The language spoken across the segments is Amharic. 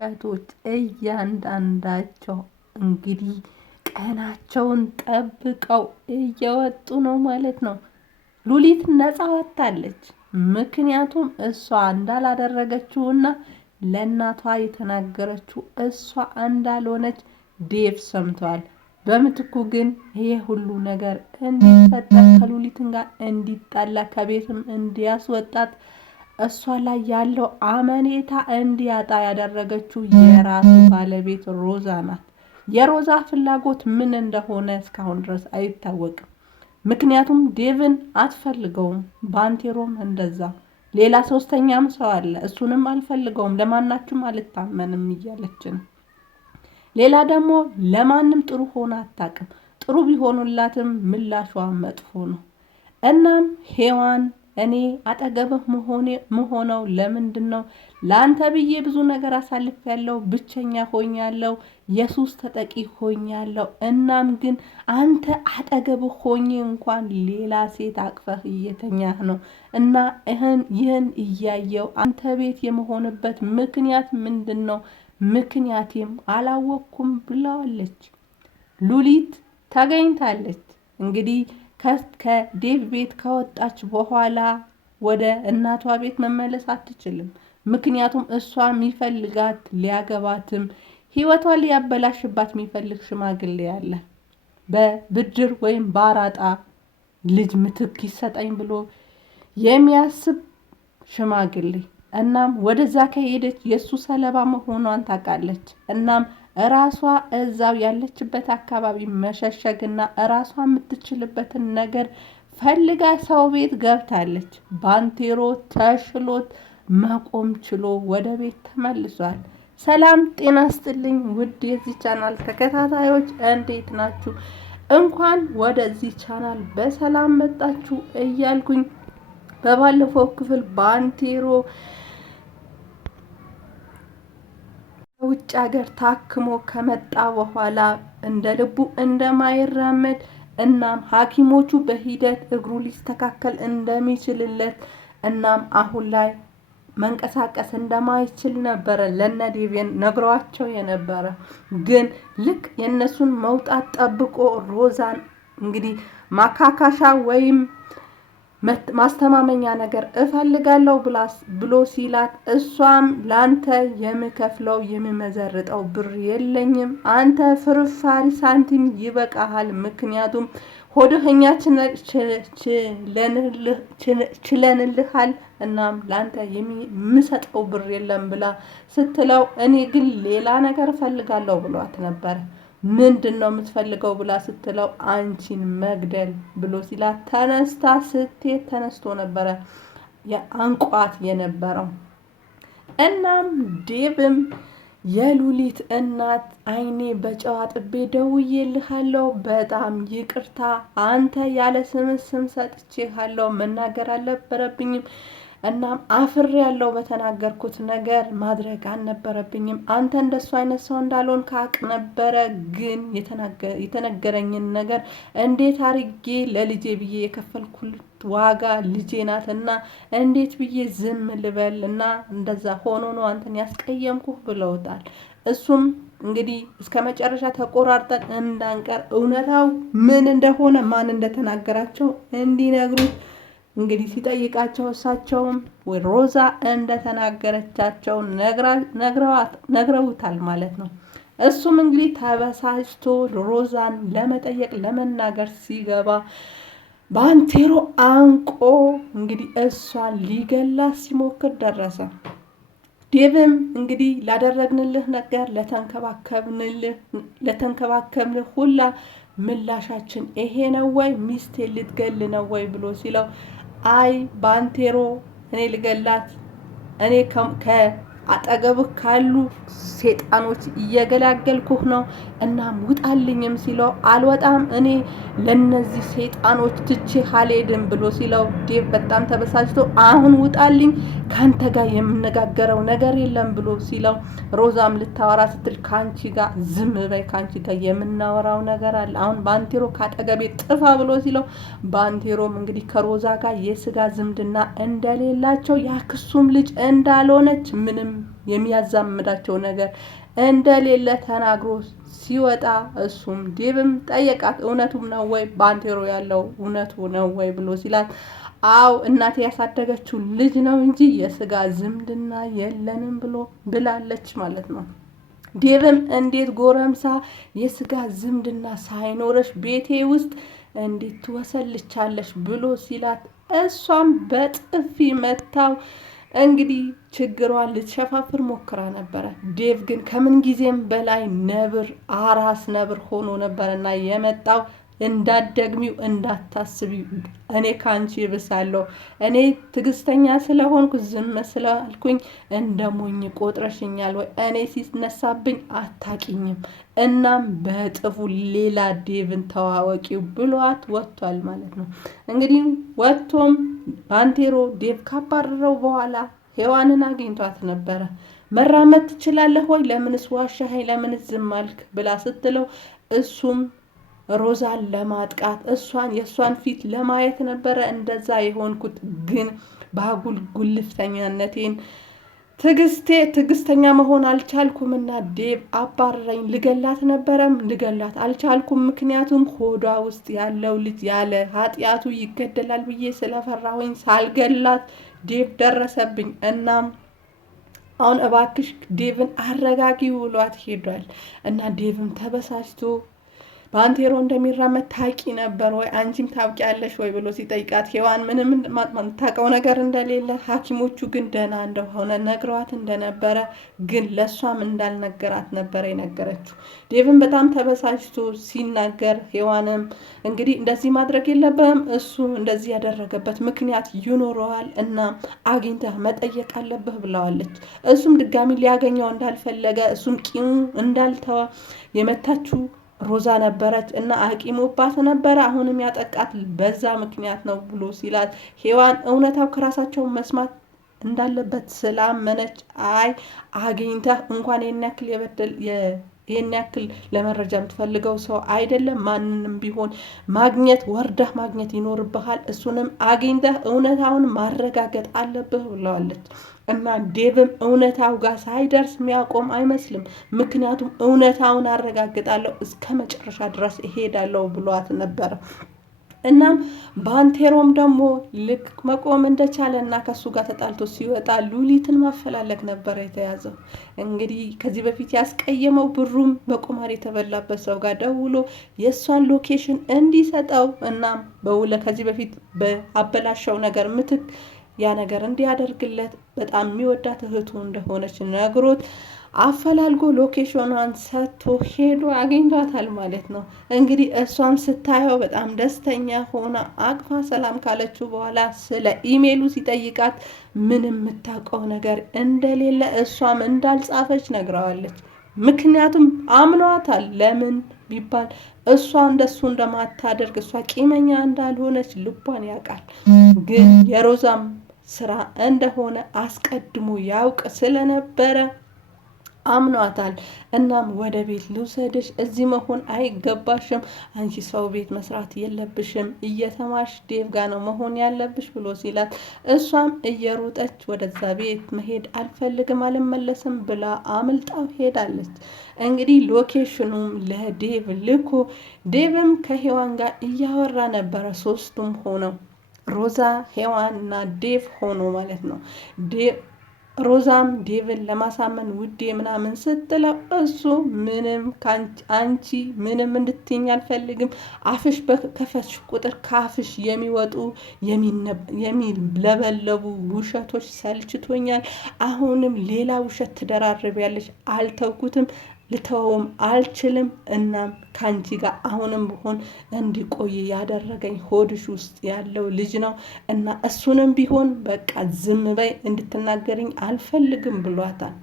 እህቶች እያንዳንዳቸው እንግዲህ ቀናቸውን ጠብቀው እየወጡ ነው ማለት ነው። ሉሊት ነፃ ወጥታለች። ምክንያቱም እሷ እንዳላደረገችውና ለእናቷ የተናገረችው እሷ እንዳልሆነች ዴቭ ሰምቷል። በምትኩ ግን ይሄ ሁሉ ነገር እንዲፈጠር ከሉሊትን ጋር እንዲጣላ ከቤትም እንዲያስወጣት እሷ ላይ ያለው አመኔታ እንዲያጣ ያደረገችው የራሱ ባለቤት ሮዛ ናት። የሮዛ ፍላጎት ምን እንደሆነ እስካሁን ድረስ አይታወቅም። ምክንያቱም ዴቭን አትፈልገውም፣ ባንቴሮም እንደዛ። ሌላ ሶስተኛም ሰው አለ፣ እሱንም አልፈልገውም፣ ለማናችሁም አልታመንም እያለች ነው። ሌላ ደግሞ ለማንም ጥሩ ሆና አታውቅም። ጥሩ ቢሆኑላትም ምላሿ መጥፎ ነው። እናም ሔዋን እኔ አጠገብህ መሆነው ለምንድን ነው? ለአንተ ብዬ ብዙ ነገር አሳልፌያለሁ፣ ብቸኛ ሆኛለሁ፣ የሱስ ተጠቂ ሆኛለሁ። እናም ግን አንተ አጠገብህ ሆኜ እንኳን ሌላ ሴት አቅፈህ እየተኛህ ነው እና ይህን እያየው አንተ ቤት የመሆንበት ምክንያት ምንድን ነው? ምክንያቴም አላወቅኩም ብለዋለች። ሉሊት ተገኝታለች። እንግዲህ ከዴቭ ቤት ከወጣች በኋላ ወደ እናቷ ቤት መመለስ አትችልም። ምክንያቱም እሷ የሚፈልጋት ሊያገባትም ህይወቷን ሊያበላሽባት የሚፈልግ ሽማግሌ አለ። በብድር ወይም በአራጣ ልጅ ምትክ ይሰጠኝ ብሎ የሚያስብ ሽማግሌ። እናም ወደዛ ከሄደች የእሱ ሰለባ መሆኗን ታውቃለች። እናም እራሷ እዛው ያለችበት አካባቢ መሸሸግና እራሷ የምትችልበትን ነገር ፈልጋ ሰው ቤት ገብታለች። ባንቴሮ ተሽሎት መቆም ችሎ ወደ ቤት ተመልሷል። ሰላም ጤና ስጥልኝ ውድ የዚህ ቻናል ተከታታዮች እንዴት ናችሁ? እንኳን ወደዚህ ቻናል በሰላም መጣችሁ እያልኩኝ በባለፈው ክፍል ባንቴሮ ውጭ ሀገር ታክሞ ከመጣ በኋላ እንደ ልቡ እንደማይራመድ እናም ሐኪሞቹ በሂደት እግሩ ሊስተካከል እንደሚችልለት እናም አሁን ላይ መንቀሳቀስ እንደማይችል ነበረ ለነዴቪን ነግሯቸው የነበረ። ግን ልክ የነሱን መውጣት ጠብቆ ሮዛን እንግዲህ ማካካሻ ወይም ማስተማመኛ ነገር እፈልጋለሁ ብሎ ሲላት እሷም ላንተ የምከፍለው የምመዘርጠው ብር የለኝም፣ አንተ ፍርፋሪ ሳንቲም ይበቃሃል፣ ምክንያቱም ሆድህኛ ችለንልሃል፣ እናም ላንተ የምሰጠው ብር የለም ብላ ስትለው እኔ ግን ሌላ ነገር እፈልጋለሁ ብሏት ነበር። ምንድን ነው የምትፈልገው ብላ ስትለው አንቺን መግደል ብሎ ሲላት ተነስታ ስትሄድ ተነስቶ ነበረ አንቋት የነበረው። እናም ዴቭም የሉሊት እናት አይኔ በጨዋ ጥቤ ደውዬልሃለሁ፣ በጣም ይቅርታ፣ አንተ ያለ ስም ሰጥቼሃለሁ፣ መናገር አልነበረብኝም። እናም አፍሬ ያለው በተናገርኩት ነገር ማድረግ አልነበረብኝም። አንተ እንደሱ አይነት ሰው እንዳልሆን ካቅ ነበረ፣ ግን የተነገረኝን ነገር እንዴት አርጌ ለልጄ ብዬ የከፈልኩት ዋጋ ልጄ ናትና እንዴት ብዬ ዝም ልበል? እና እንደዛ ሆኖ ነው አንተን ያስቀየምኩህ ብለውታል። እሱም እንግዲህ እስከ መጨረሻ ተቆራርጠን እንዳንቀር እውነታው ምን እንደሆነ ማን እንደተናገራቸው እንዲነግሩት እንግዲህ ሲጠይቃቸው እሳቸውም ሮዛ እንደተናገረቻቸው ነግረውታል ማለት ነው። እሱም እንግዲህ ተበሳጭቶ ሮዛን ለመጠየቅ ለመናገር ሲገባ ባንቴሮ አንቆ እንግዲህ እሷን ሊገላት ሲሞክር ደረሰ። ዴቭም እንግዲህ ላደረግንልህ ነገር ለተንከባከብንልህ ሁላ ምላሻችን ይሄ ነው ወይ? ሚስቴ ልትገል ነው ወይ ብሎ ሲለው አይ ባንቴሮ እኔ ልገላት እኔ ከአጠገብህ ካሉ ሴጣኖች እየገላገልኩህ ነው፣ እናም ውጣልኝም ሲለው አልወጣም እኔ ለነዚህ ሴጣኖች ትቼ አልሄድም ብሎ ሲለው ዴቭ በጣም ተበሳጭቶ አሁን ውጣልኝ፣ ካንተ ጋር የምነጋገረው ነገር የለም ብሎ ሲለው ሮዛም ልታወራ ስትል ካንቺ ጋር ዝም በይ፣ ካንቺ ጋር የምናወራው ነገር አለ፣ አሁን ባንቴሮ ካጠገቤ ጥፋ ብሎ ሲለው ባንቴሮም እንግዲህ ከሮዛ ጋር የስጋ ዝምድና እንደሌላቸው ያክሱም ልጅ እንዳልሆነች ምንም የሚያዛምዳቸው ነገር እንደሌለ ተናግሮ ሲወጣ እሱም ዴቭም ጠየቃት፣ እውነቱም ነው ወይ ባንቴሮ ያለው እውነቱ ነው ወይ ብሎ ሲላት፣ አው እናቴ ያሳደገችው ልጅ ነው እንጂ የስጋ ዝምድና የለንም ብላለች ማለት ነው። ዴቭም እንዴት ጎረምሳ የስጋ ዝምድና ሳይኖረሽ ቤቴ ውስጥ እንዴት ትወሰልቻለሽ ብሎ ሲላት፣ እሷም በጥፊ መታው። እንግዲህ ችግሯን ልትሸፋፍር ሞክራ ነበረ። ዴቭ ግን ከምን ጊዜም በላይ ነብር አራስ ነብር ሆኖ ነበርና የመጣው። እንዳትደግሚው እንዳታስቢው፣ እኔ ካንቺ ብሳለሁ። እኔ ትዕግስተኛ ስለሆንኩ ዝም ስላልኩኝ እንደ ሞኝ ቆጥረሽኛል ወይ? እኔ ሲነሳብኝ አታቂኝም። እናም በጥፉ ሌላ ዴቭን ተዋወቂው ብሏት ወጥቷል ማለት ነው። እንግዲህ ወጥቶም ባንቴሮ ዴቭ ካባረረው በኋላ ሔዋንን አግኝቷት ነበረ። መራመድ ትችላለህ ወይ? ለምንስ ዋሻኸኝ? ለምንስ ዝም አልክ? ብላ ስትለው እሱም ሮዛን ለማጥቃት የእሷን ፊት ለማየት ነበረ እንደዛ የሆንኩት፣ ግን በአጉል ጉልፍተኛነቴን ትዕግስተኛ መሆን አልቻልኩምና ዴቭ አባረረኝ። ልገላት አልቻልኩም። ምክንያቱም ሆዷ ውስጥ ያለው ልጅ ያለ ኃጢአቱ ይገደላል ብዬ ስለፈራሁኝ ሳልገላት ዴቭ ደረሰብኝ። እናም አሁን እባክሽ ዴቭን አረጋጊው ብሏት ሄዷል እና ዴቭም ተበሳጭቶ ባንቴሮ እንደሚራመድ ታውቂ ነበር ወይ? አንቺም ታውቂያለሽ ወይ ብሎ ሲጠይቃት ሔዋን ምንም ታውቀው ነገር እንደሌለ ሐኪሞቹ ግን ደህና እንደሆነ ነግረዋት እንደነበረ ግን ለሷም እንዳልነገራት ነበረ የነገረችው። ዴቭን በጣም ተበሳጭቶ ሲናገር ሔዋንም እንግዲህ እንደዚህ ማድረግ የለብህም፣ እሱ እንደዚህ ያደረገበት ምክንያት ይኖረዋል እና አግኝተህ መጠየቅ አለብህ ብለዋለች። እሱም ድጋሚ ሊያገኘው እንዳልፈለገ እሱም ቂሙ እንዳልተወ የመታችው ሮዛ ነበረች እና አቂሞባት ነበረ። አሁንም ያጠቃት በዛ ምክንያት ነው ብሎ ሲላት ሔዋን እውነታው ከራሳቸው መስማት እንዳለበት ስላመነች አይ አግኝተህ እንኳን ይህን ያክል ለመረጃ የምትፈልገው ሰው አይደለም፣ ማንንም ቢሆን ወርደህ ማግኘት ይኖርብሃል። እሱንም አግኝተህ እውነታውን ማረጋገጥ አለብህ ብለዋለች። እና ዴቭም እውነታው ጋር ሳይደርስ የሚያቆም አይመስልም። ምክንያቱም እውነታውን አረጋግጣለሁ እስከ መጨረሻ ድረስ እሄዳለሁ ብሏት ነበረ። እናም ባንቴሮም ደግሞ ልክ መቆም እንደቻለ እና ከሱ ጋር ተጣልቶ ሲወጣ ሉሊትን ማፈላለግ ነበረ የተያዘው። እንግዲህ ከዚህ በፊት ያስቀየመው ብሩም በቁማር የተበላበት ሰው ጋር ደውሎ የእሷን ሎኬሽን እንዲሰጠው እናም ከዚህ በፊት በአበላሸው ነገር ምትክ ያ ነገር እንዲያደርግለት በጣም የሚወዳት እህቱ እንደሆነች ነግሮት አፈላልጎ ሎኬሽኗን ሰጥቶ ሄዶ አግኝቷታል ማለት ነው። እንግዲህ እሷም ስታየው በጣም ደስተኛ ሆና አቅፋ ሰላም ካለችው በኋላ ስለ ኢሜሉ ሲጠይቃት ምንም የምታውቀው ነገር እንደሌለ እሷም እንዳልጻፈች ነግረዋለች። ምክንያቱም አምኗታል። ለምን ቢባል እሷ እንደሱ እንደማታደርግ እሷ ቂመኛ እንዳልሆነች ልቧን ያውቃል። ግን የሮዛም ስራ እንደሆነ አስቀድሞ ያውቅ ስለነበረ አምኗታል። እናም ወደ ቤት ልውሰድሽ፣ እዚህ መሆን አይገባሽም፣ አንቺ ሰው ቤት መስራት የለብሽም፣ እየተማርሽ ዴቭ ጋ ነው መሆን ያለብሽ ብሎ ሲላት እሷም እየሮጠች ወደዛ ቤት መሄድ አልፈልግም አልመለስም ብላ አምልጣው ሄዳለች። እንግዲህ ሎኬሽኑም ለዴቭ ልኮ ዴቭም ከሔዋን ጋር እያወራ ነበረ። ሶስቱም ሆነው ሮዛ፣ ሔዋን እና ዴቭ ሆኖ ማለት ነው። ሮዛም ዴቭን ለማሳመን ውዴ ምናምን ስትለው እሱ ምንም አንቺ ምንም እንድትይኝ አልፈልግም፣ አፍሽ በከፈትሽ ቁጥር ካፍሽ የሚወጡ የሚለበለቡ ውሸቶች ሰልችቶኛል። አሁንም ሌላ ውሸት ትደራርቢያለሽ፣ አልተውኩትም፣ ልተወውም አልችልም። እናም ከአንቺ ጋር አሁንም ብሆን እንዲቆይ ያደረገኝ ሆድሽ ውስጥ ያለው ልጅ ነው እና እሱንም ቢሆን በቃ ዝም በይ፣ እንድትናገርኝ አልፈልግም ብሏታል።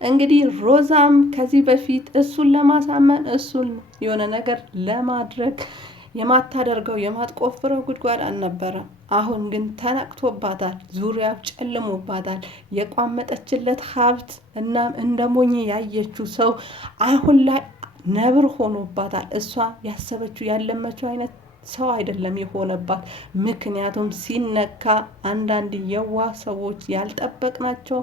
እንግዲህ ሮዛም ከዚህ በፊት እሱን ለማሳመን እሱን የሆነ ነገር ለማድረግ የማታደርገው የማትቆፍረው ጉድጓድ አልነበረም። አሁን ግን ተነቅቶባታል፣ ዙሪያው ጨልሞባታል። የቋመጠችለት ሀብት እናም እንደ ሞኝ ያየችው ሰው አሁን ላይ ነብር ሆኖባታል። እሷ ያሰበችው ያለመችው አይነት ሰው አይደለም የሆነባት። ምክንያቱም ሲነካ አንዳንድ የዋህ ሰዎች ያልጠበቅናቸው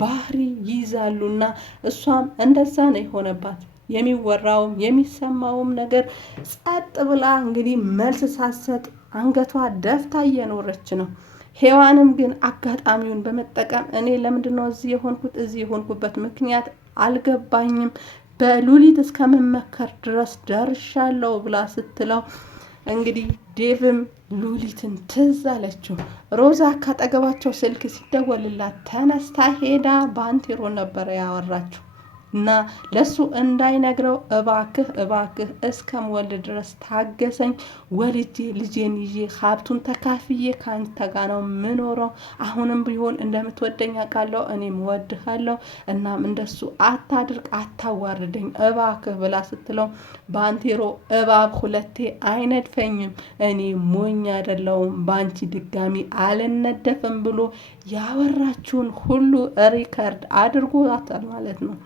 ባህሪ ይይዛሉና እሷም እንደዛ ነው የሆነባት። የሚወራውም የሚሰማውም ነገር ጸጥ ብላ እንግዲህ መልስ ሳትሰጥ አንገቷ ደፍታ እየኖረች ነው። ሔዋንም ግን አጋጣሚውን በመጠቀም እኔ ለምንድነው እዚህ የሆንኩበት ምክንያት አልገባኝም፣ በሉሊት እስከመመከር ድረስ ደርሻለሁ ብላ ስትለው እንግዲህ ዴቭም ሉሊትን ትዝ አለችው። ሮዛ ካጠገባቸው ስልክ ሲደወልላት ተነስታ ሄዳ ባንቴሮ ነበረ ያወራችው እና ለሱ እንዳይነግረው እባክህ እስከምወልድ ድረስ ታገሰኝ፣ ወልጄ ልጄን ይዤ ሀብቱን ተካፍዬ ከአንተ ጋር ነው ምኖረው። አሁንም ቢሆን እንደምትወደኝ አውቃለሁ፣ እኔም ወድሃለሁ። እናም እንደሱ አታድርግ፣ አታዋርደኝ እባክህ ብላ ስትለው ባንቴሮ እባብ ሁለቴ አይነድፈኝም፣ እኔ ሞኝ አይደለሁም፣ በአንቺ ድጋሚ አልነደፍም ብሎ ያወራችውን ሁሉ ሪከርድ አድርጎታል ማለት ነው።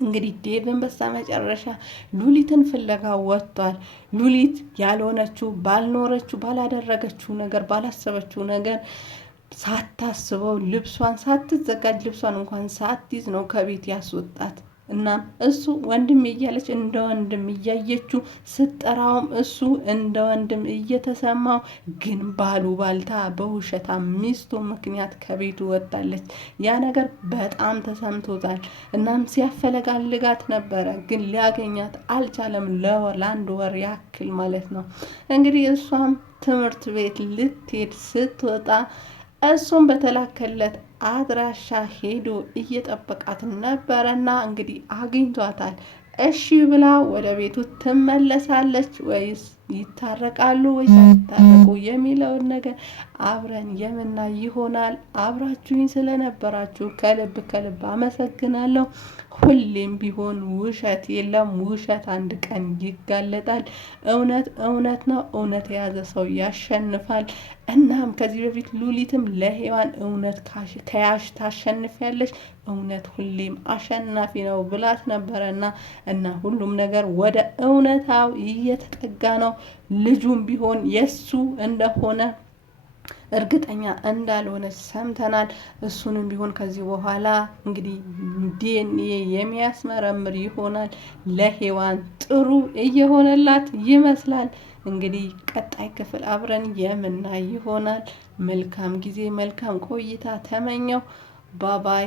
እንግዲህ ዴቭን በስተመጨረሻ ሉሊትን ፍለጋ ወጥቷል። ሉሊት ያልሆነችው ባልኖረችው ባላደረገችው ነገር ባላሰበችው ነገር ሳታስበው ልብሷን ሳትዘጋጅ ልብሷን እንኳን ሳትይዝ ነው ከቤት ያስወጣት። እናም እሱ ወንድም እያለች እንደ ወንድም እያየችው ስጠራውም እሱ እንደ ወንድም እየተሰማው ግን ባልታ በውሸታ ሚስቱ ምክንያት ከቤቱ ወጣለች። ያ ነገር በጣም ተሰምቶታል። እናም ሲያፈለጋልጋት ነበረ ግን ሊያገኛት አልቻለም። ለአንድ ወር ያክል ማለት ነው። እንግዲህ እሷም ትምህርት ቤት ልትሄድ ስትወጣ እሱም በተላከለት አድራሻ ሄዶ እየጠበቃት ነበረና እንግዲህ አግኝቷታል። እሺ ብላ ወደ ቤቱ ትመለሳለች ወይስ ይታረቃሉ ወይስ አይታረቁ የሚለውን ነገር አብረን የምናይ ይሆናል። አብራችሁኝ ስለነበራችሁ ከልብ አመሰግናለሁ። ሁሌም ቢሆን ውሸት የለም። ውሸት አንድ ቀን ይጋለጣል። እውነት ነው። እውነት የያዘ ሰው ያሸንፋል። እናም ከዚህ በፊት ሉሊትም ለሔዋን እውነት ከያሽ ታሸንፊያለሽ፣ እውነት ሁሌም አሸናፊ ነው ብላት ነበረና እና ሁሉም ነገር ወደ እውነታው እየተጠጋ ነው። ልጁም ቢሆን የሱ እንደሆነ እርግጠኛ እንዳልሆነች ሰምተናል። እሱንም ቢሆን ከዚህ በኋላ እንግዲህ ዲኤንኤ የሚያስመረምር ይሆናል። ለሔዋን ጥሩ እየሆነላት ይመስላል። እንግዲህ ቀጣይ ክፍል አብረን የምናይ ይሆናል። መልካም ጊዜ መልካም ቆይታ ተመኘው። ባባይ